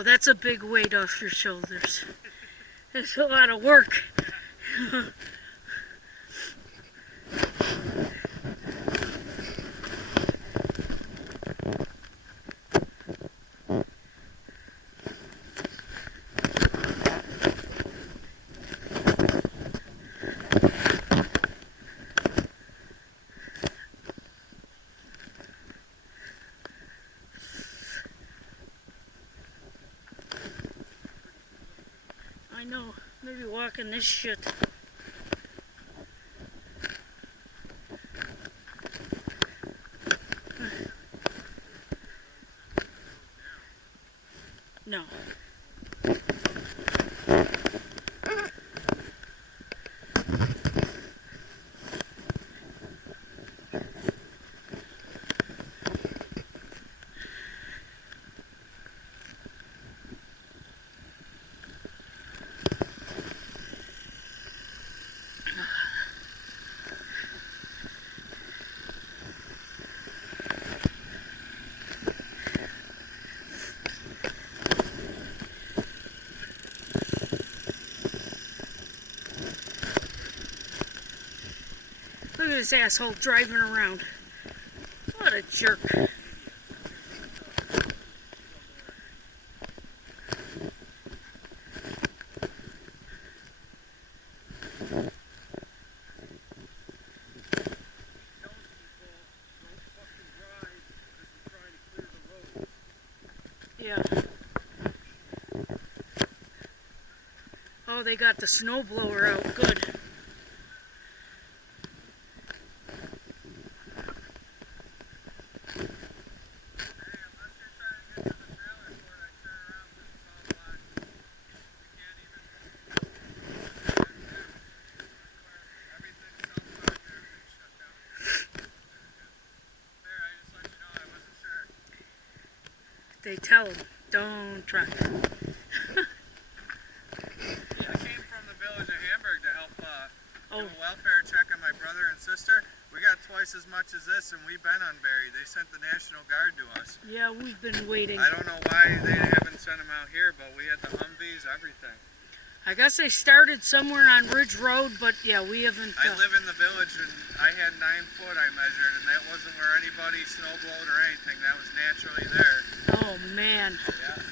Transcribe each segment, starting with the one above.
Oh, that's a big weight off your shoulders. That's a lot of work. I know, maybe walking this shit. No. Look at this asshole driving around. What a jerk. Yeah. Oh, they got the snowblower out. Good. They tell them, don't try. Yeah, I came from the village of Hamburg to help do a welfare check on my brother and sister. We got twice as much as this, and we've been unburied. They sent the National Guard to us. Yeah, we've been waiting. I don't know why they haven't sent them out here, but we had the Humvees, everything. I guess they started somewhere on Ridge Road, but yeah, we haven't... I live in the village, and I had 9 foot I measured, and that wasn't where anybody snowblowed or anything. That was naturally there. Oh, man. Yeah.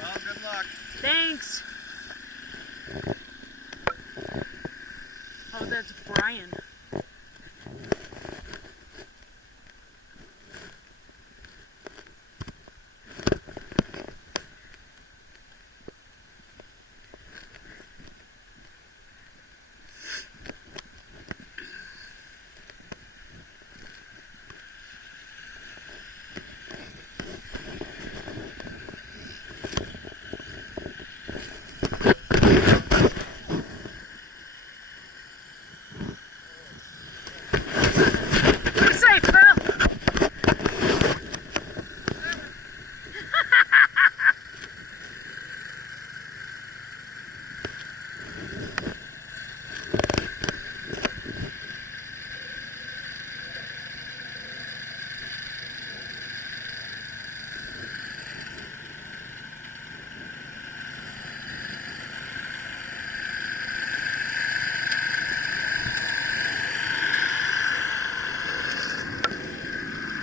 Well, good luck. Thanks. Oh, that's Brian.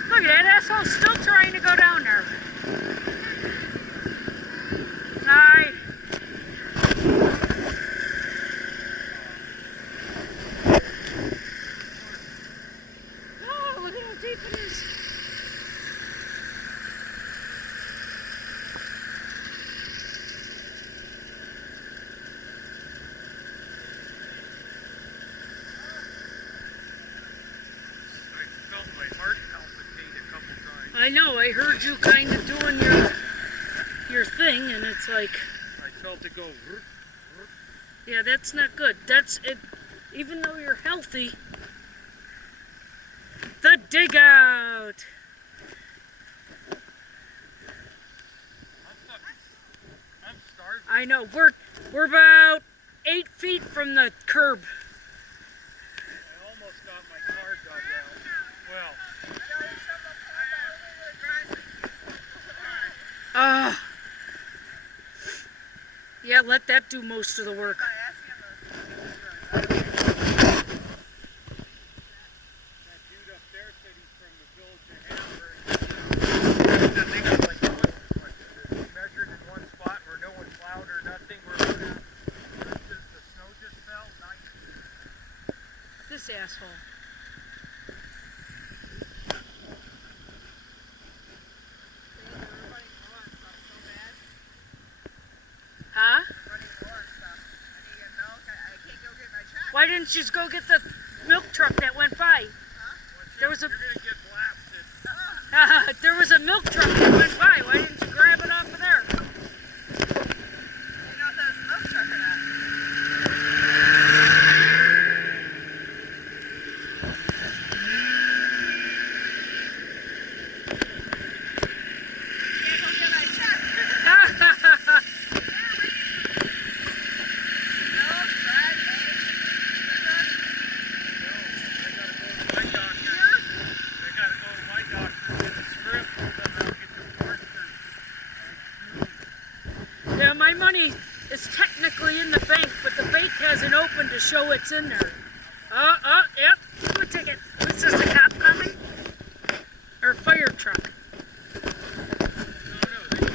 Look at that asshole's still trying to go down there. Hi. Oh, look at how deep it is. I felt my heart palpitate a couple times. I know, I heard you kind of doing your thing, and it's like... I felt it go... Yeah, that's not good. That's it. Even though you're healthy. The dig out. I'm starving. I know. We're about 8 feet from the curb. I almost got my car dug out. Well. let that do most of the work. That dude up there said he's from the village of Hamburg. I think it's like measured in one spot where no one plowed or nothing. Where the snow just fell. 9 feet. This asshole. Huh? Why didn't you just go get the milk truck that went by? There was a You're gonna get blasted. there was a milk truck that went by. Why didn't you grab it off of there? Yeah, my money is technically in the bank, but the bank hasn't opened to show it's in there. Yep. Give a ticket. This is the cop coming? Or fire truck? No, it's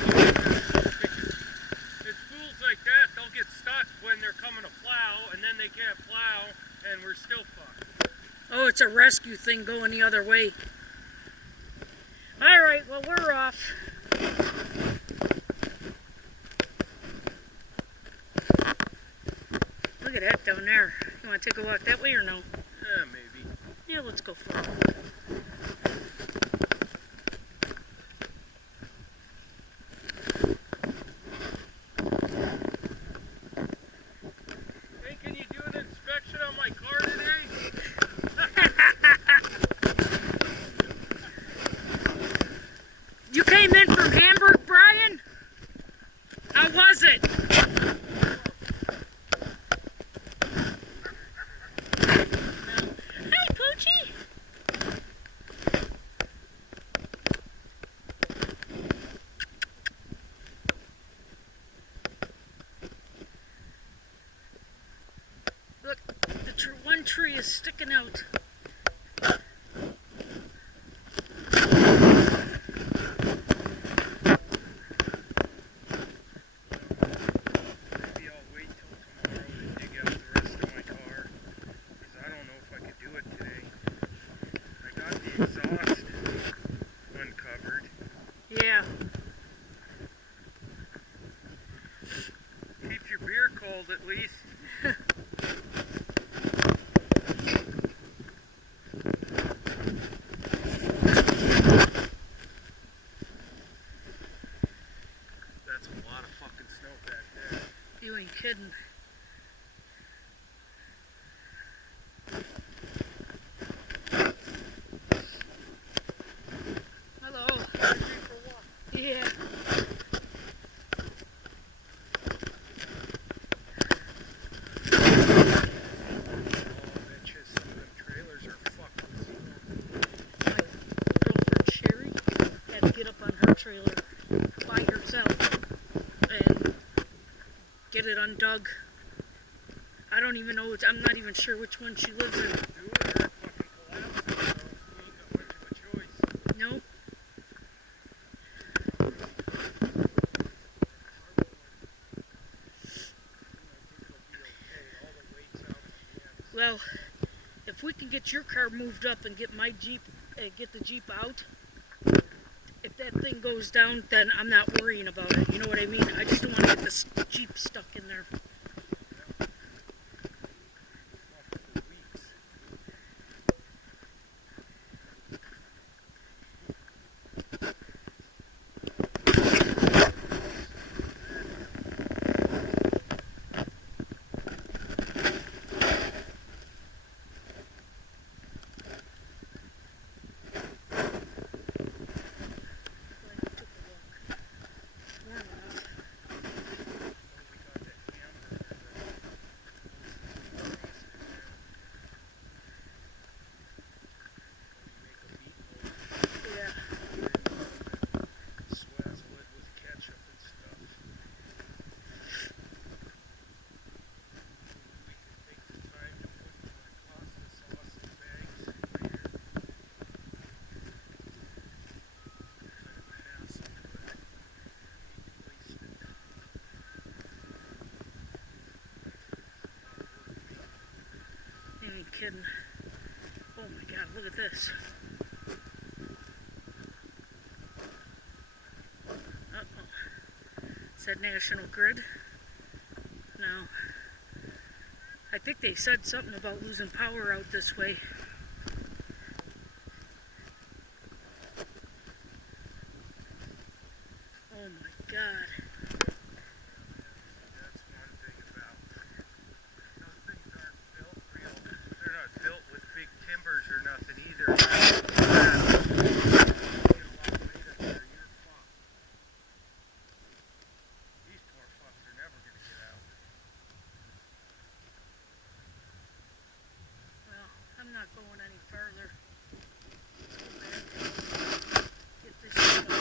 fools like that, they'll get stuck when they're coming to plow, and then they can't plow, and we're still fucked. Oh, it's a rescue thing going the other way. Alright, well, we're off. Look at that down there. You want to take a walk that way or no? Yeah, maybe. Yeah, let's go for a walk. Hey, can you do an inspection on my car today? You came in from Hamburg, Brian? How was it? Hey, Poochie. Look, the one tree is sticking out. Maybe I'll wait till tomorrow to dig out the rest of my car, because I don't know if I could do it today. I got the exhaust uncovered. Yeah. Keeps your beer cold at least. That's a lot of fucking snow back there. You ain't kidding. Hello. Yeah. Trailer by herself and get it undug. I don't even know, I'm not even sure which one she lives in. Nope. Well, if we can get your car moved up and get my Jeep, get the Jeep out, if that thing goes down, then I'm not worrying about it. You know what I mean? I just don't want to get this Jeep stuck in there. kidding. Oh my God, look at this. Uh-oh. Is that National Grid? No. I think they said something about losing power out this way. Oh my God. That's one thing about those things aren't built real. They're not built with big timbers or nothing either. Get a lot of weight up there, you're fucked. These poor fucks are never gonna get out. Well, I'm not going any further. Get this stuff.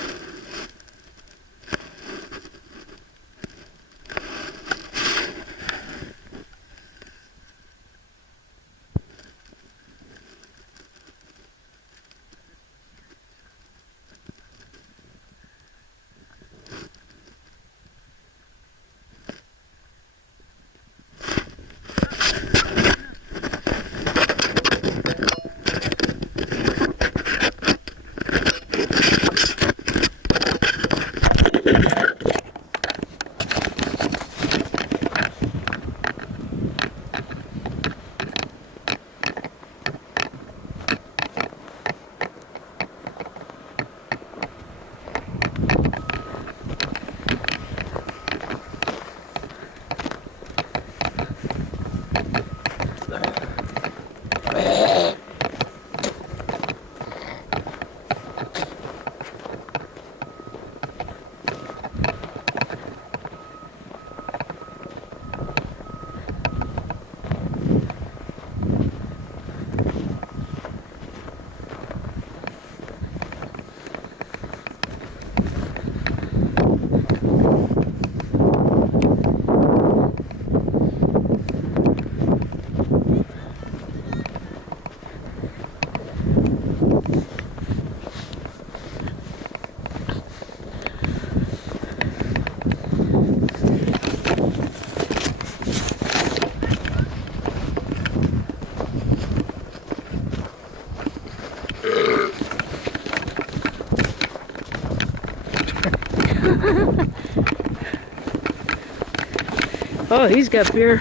Oh, he's got beer.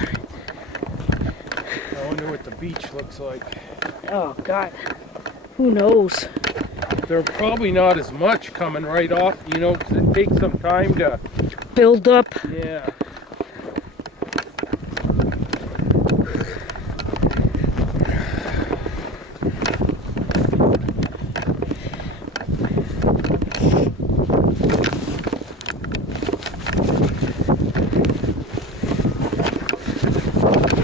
I wonder what the beach looks like. Oh God, who knows? They're probably not as much coming right off, you know, 'cause it takes some time to, Build up. yeah.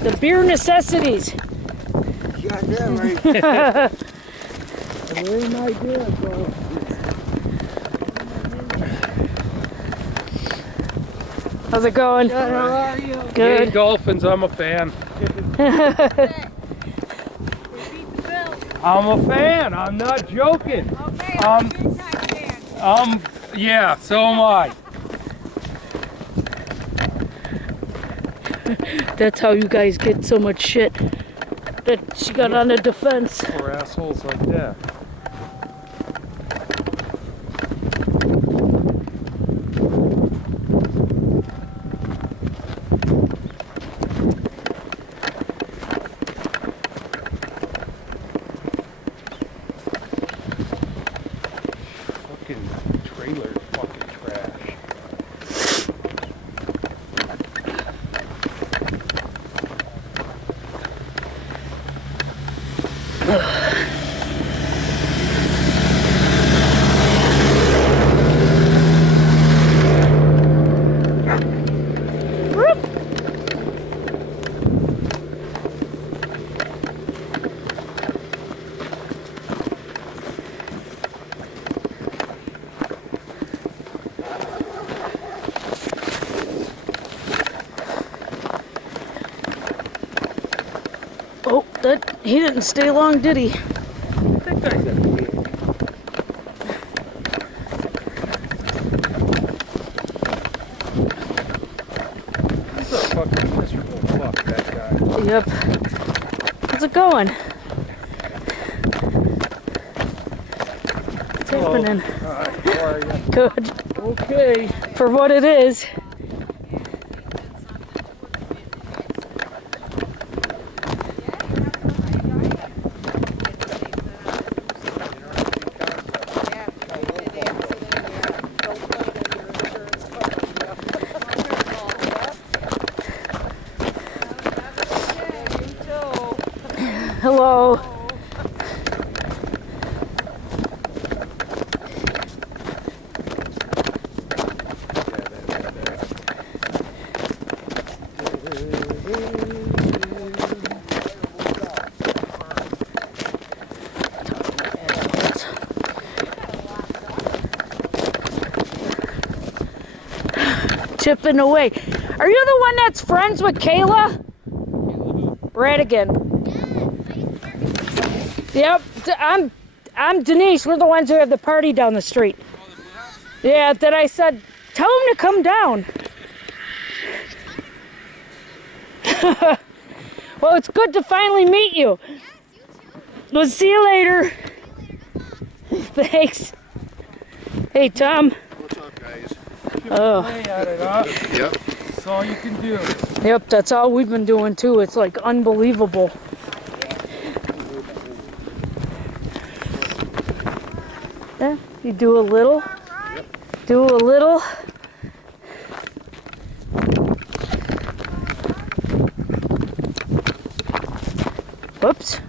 The beer necessities. Goddamn right. Where am I doing, bro? How's it going? Good, how are you? Yay, Good. Dolphins, I'm a fan. We beat the Bills. I'm a fan, I'm not joking. Okay, I'm a big time fan. Yeah, so am I. That's how you guys get so much shit that she got on the defense. For assholes like that. Fucking trailer is fucking trash. Oh, he didn't stay long, did he? That guy's a dick. He's a fucking miserable fuck, that guy. Yep. It's it going? What's happening? Hi, how are you? Good. Okay. For what it is. Hello. Chipping away. Are you the one that's friends with Kayla? Radigan. Yep, I'm Denise. We're the ones who have the party down the street. Yeah, that I said, tell him to come down. Well, it's good to finally meet you. We'll see you later. Thanks. Hey, Tom. What's up, guys? Oh. Play at it, huh? Yep. That's all you can do. Yep, that's all we've been doing too. It's like unbelievable. Yeah, you do a little, do a little. Whoops.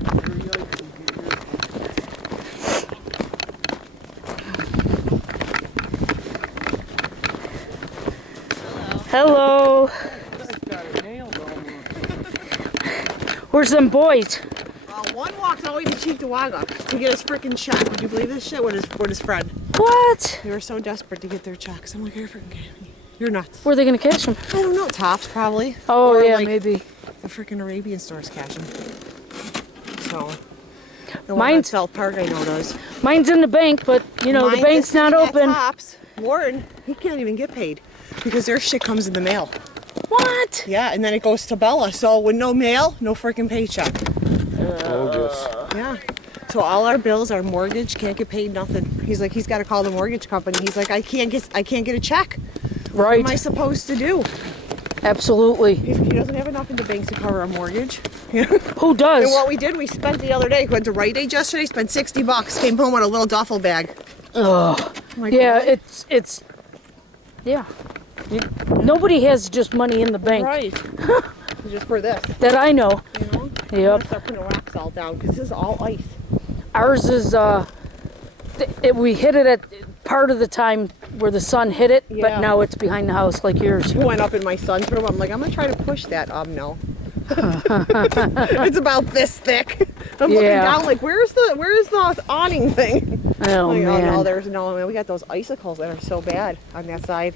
Hello. Where's them boys? One walked all the way to Cheektowaga to get his freaking check. Would you believe this shit? With his friend. What? They were so desperate to get their checks. I'm like, you're freaking kidding me. You're nuts. Where are they gonna catch them? I don't know. Tops probably. Oh Or, yeah, like, maybe. The freaking Arabian stores catch them. So. The one Mine's- at South Park I know does. Mine's in the bank, but you know the Mine's bank's sitting not at open. Tops. Warren, he can't even get paid because their shit comes in the mail. What? Yeah, and then it goes to Bella. So with no mail, no freaking paycheck. Bogus. Yeah. So all our bills, our mortgage, can't get paid, nothing. He's like, he's got to call the mortgage company. He's like, I can't get a check. What am I Right. supposed to do? Absolutely. He doesn't have enough in the bank to cover our mortgage. Who does? And what we did, we spent the other day, went to Rite Aid yesterday, spent $60, came home with a little duffel bag. Ugh. I'm like, Yeah, really? it's yeah. Nobody has just money in the bank Right. Just for this, that I know. you know? I'm gonna Yep. start putting the rocks all down because this is all ice. Ours is we hit it at part of the time where the sun hit it, but Yeah. now it's behind the house like yours. He went up in my son's room. I'm like, I'm gonna try to push that. No. It's about this thick. I'm looking Yeah. down like, where's the awning thing? Oh Like, oh no, man. there's no. Man, we got those icicles that are so bad on that side.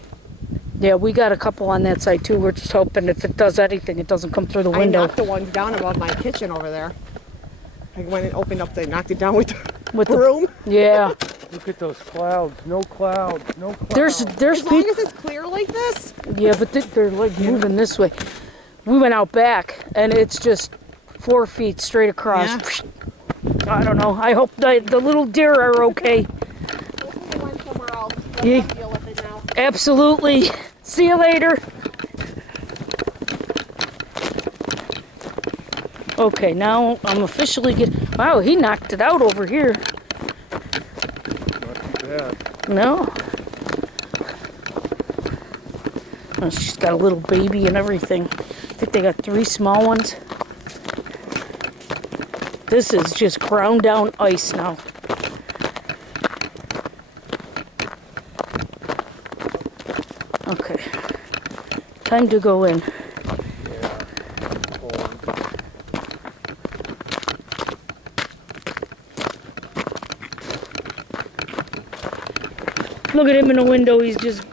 Yeah, we got a couple on that side too. We're just hoping if it does anything, it doesn't come through the I window. knocked the ones down above my kitchen over there. I went and opened up. Knocked it down with the With the broom. yeah, Look at those clouds. No clouds. No clouds. there's As long people. as it's clear like this. Yeah, but they're like moving this way. We went out back, and it's just 4 feet straight across. Yeah. I don't know. I hope the little deer are okay. Hopefully they went somewhere else. Yeah. Deal with it now. Absolutely. See you later. Okay, now I'm officially wow, he knocked it out over here. Not too bad. No. Oh, she's got a little baby and everything. I think they got 3 small ones. This is just ground down ice now. Okay. Time to go in. Look at him in the window. He's just